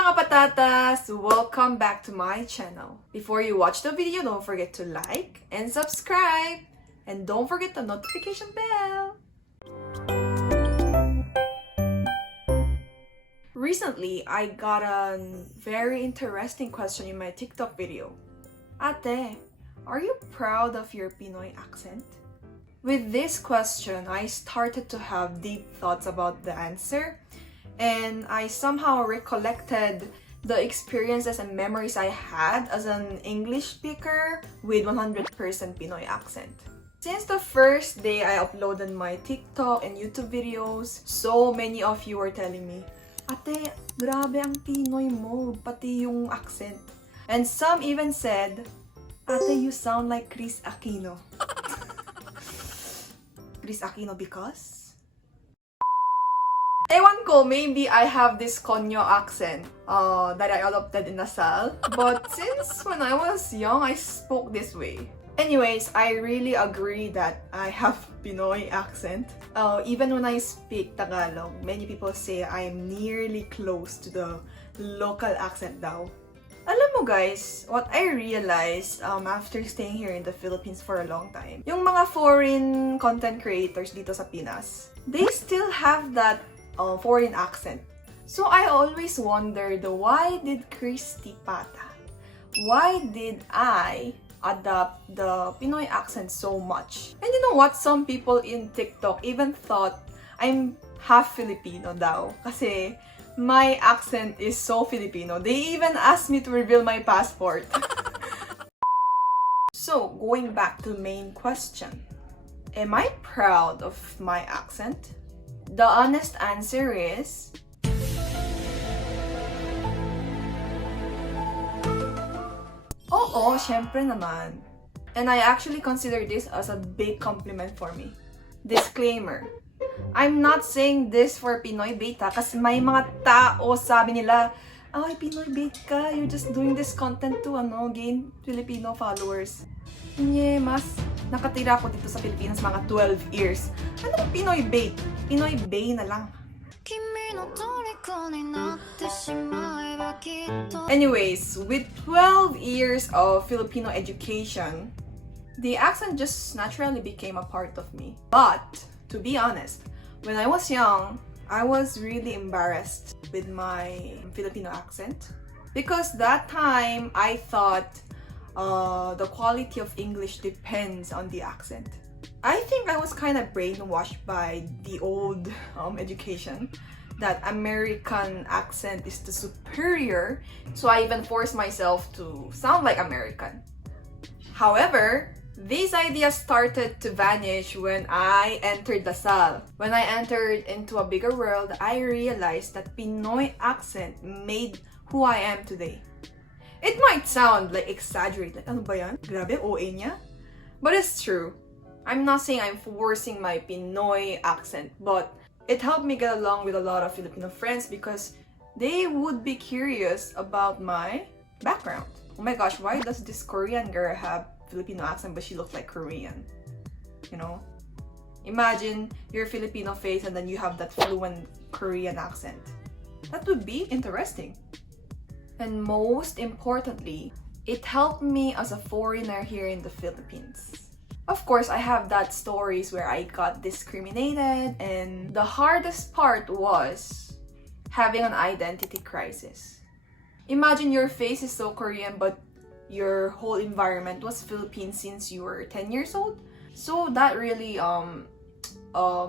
mga patatas! Welcome back to my channel. Before you watch the video, don't forget to like and subscribe. And don't forget the notification bell. Recently, I got a very interesting question in my TikTok video. Ate, are you proud of your Pinoy accent? With this question, I started to have deep thoughts about the answer, and I somehow recollected the experiences and memories I had as an English speaker with 100% Pinoy accent. Since the first day I uploaded my TikTok and YouTube videos, so many of you were telling me, Ate, grabe ang Pinoy mo, pati yung accent. And some even said, Ate, you sound like Chris Aquino. Chris Aquino because? Ewan ko, maybe I have this Konyo accent that I adopted in Nasal. But since when I was young, I spoke this way. Anyways, I really agree that I have Pinoy accent. Even when I speak Tagalog, many people say I am nearly close to the local accent daw. Alam mo guys, what I realized after staying here in the Philippines for a long time, yung mga foreign content creators dito sa Pinas, they still have that foreign accent. So I always wondered, why did Kristypata? Why did I adopt the Pinoy accent so much? And you know what? Some people in TikTok even thought I'm half Filipino daw. Kasi my accent is so Filipino. They even asked me to reveal my passport. So, going back to the main question. Am I proud of my accent? The honest answer is oo, syempre naman. And I actually consider this as a big compliment for me. Disclaimer. I'm not saying this for Pinoy bait kasi may mga tao sabi nila, ay, Pinoy bait ka, you're just doing this content to gain Filipino followers. Nye, mas nakatira ako dito sa Pilipinas mga 12 years. Anong Pinoy bait? Pinoy bay na lang. Anyways, with 12 years of Filipino education, the accent just naturally became a part of me. But, to be honest, when I was young, I was really embarrassed with my Filipino accent. Because that time, I thought the quality of English depends on the accent. I think I was kind of brainwashed by the old education that American accent is the superior, so I even forced myself to sound like American. However, these ideas started to vanish when I entered Lasal. When I entered into a bigger world, I realized that Pinoy accent made who I am today. It might sound like exaggerated, ano ba yan? Grabe, OA niya? But it's true. I'm not saying I'm forcing my Pinoy accent, but it helped me get along with a lot of Filipino friends because they would be curious about my background. Oh my gosh, why does this Korean girl have Filipino accent but she looks like Korean? You know? Imagine your Filipino face and then you have that fluent Korean accent. That would be interesting. And most importantly, it helped me as a foreigner here in the Philippines. Of course, I have that stories where I got discriminated, and the hardest part was having an identity crisis. Imagine your face is so Korean, but your whole environment was Philippine since you were 10 years old. So that really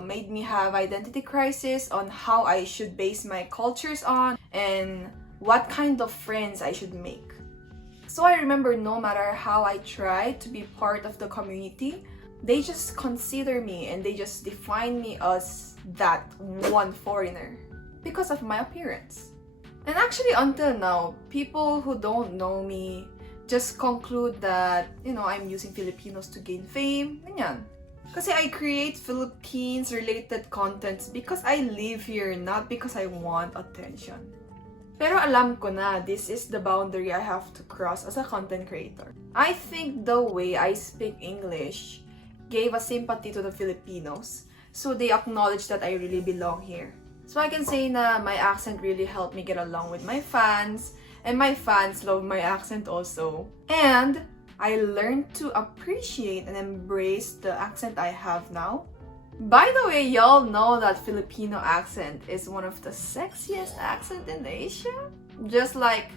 made me have identity crisis on how I should base my cultures on and what kind of friends I should make. So I remember no matter how I tried to be part of the community, they just consider me and they just define me as that one foreigner because of my appearance. And actually until now, people who don't know me just conclude that, I'm using Filipinos to gain fame. Ganyan. Kasi I create Philippines-related contents because I live here, not because I want attention. Pero alam ko na, this is the boundary I have to cross as a content creator. I think the way I speak English gave a sympathy to the Filipinos, so they acknowledge that I really belong here. So I can say na my accent really helped me get along with my fans, and my fans love my accent also. And I learned to appreciate and embrace the accent I have now. By the way, y'all know that Filipino accent is one of the sexiest accent in Asia? Just like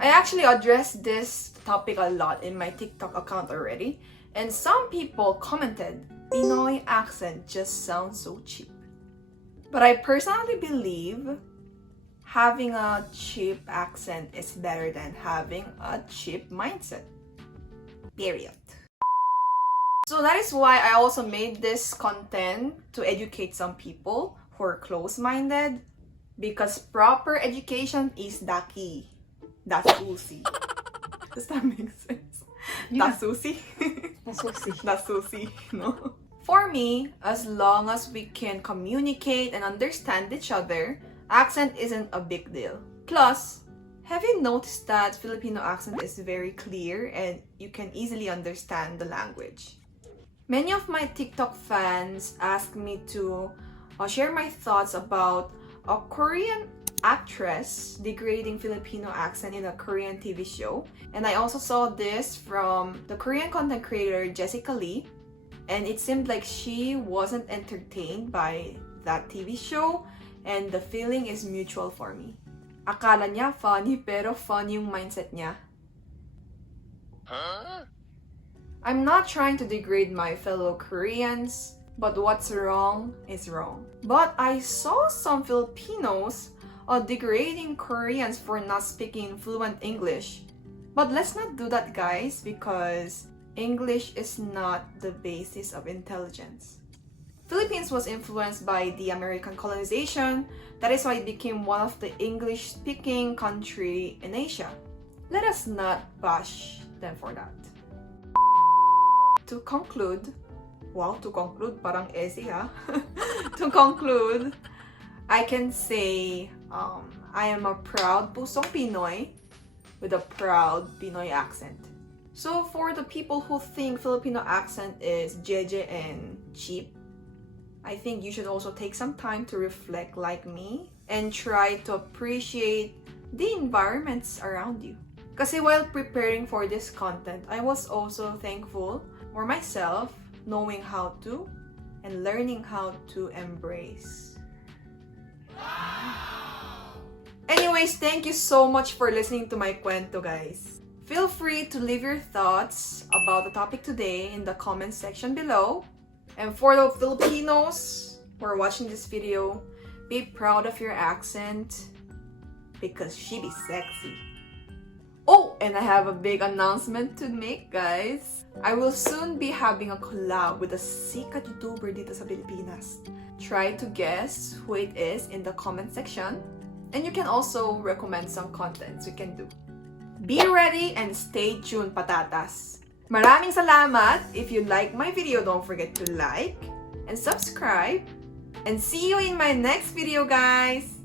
I actually addressed this topic a lot in my TikTok account already, and some people commented, Pinoy accent just sounds so cheap. But I personally believe having a cheap accent is better than having a cheap mindset. Period. So that is why I also made this content to educate some people who are close-minded, because proper education is the key. That's susi. Does that make sense? Yeah. That's susi? That's susi. That's susi, no? For me, as long as we can communicate and understand each other, accent isn't a big deal. Plus, have you noticed that Filipino accent is very clear and you can easily understand the language? Many of my TikTok fans ask me to share my thoughts about a Korean actress degrading Filipino accent in a Korean TV show. And I also saw this from the Korean content creator Jessica Lee, and it seemed like she wasn't entertained by that TV show, and the feeling is mutual for me. Akala niya funny, pero funny yung mindset niya. I'm not trying to degrade my fellow Koreans, but what's wrong is wrong. But I saw some Filipinos degrading Koreans for not speaking fluent English. But let's not do that, guys, because English is not the basis of intelligence. Philippines was influenced by the American colonization. That is why it became one of the English-speaking country in Asia. Let us not bash them for that. To conclude, parang essay ha? To conclude, I can say I am a proud pusong Pinoy with a proud Pinoy accent. So for the people who think Filipino accent is jeje and cheap, I think you should also take some time to reflect like me and try to appreciate the environments around you. Kasi while preparing for this content, I was also thankful for myself knowing how to and learning how to embrace. Anyways, thank you so much for listening to my kwento, guys. Feel free to leave your thoughts about the topic today in the comment section below. And for the Filipinos who are watching this video, be proud of your accent because she be sexy. Oh, and I have a big announcement to make, guys. I will soon be having a collab with a sikat YouTuber dito sa Pilipinas. Try to guess who it is in the comment section. And you can also recommend some contents we can do. Be ready and stay tuned, patatas! Maraming salamat! If you like my video, don't forget to like and subscribe. And see you in my next video, guys!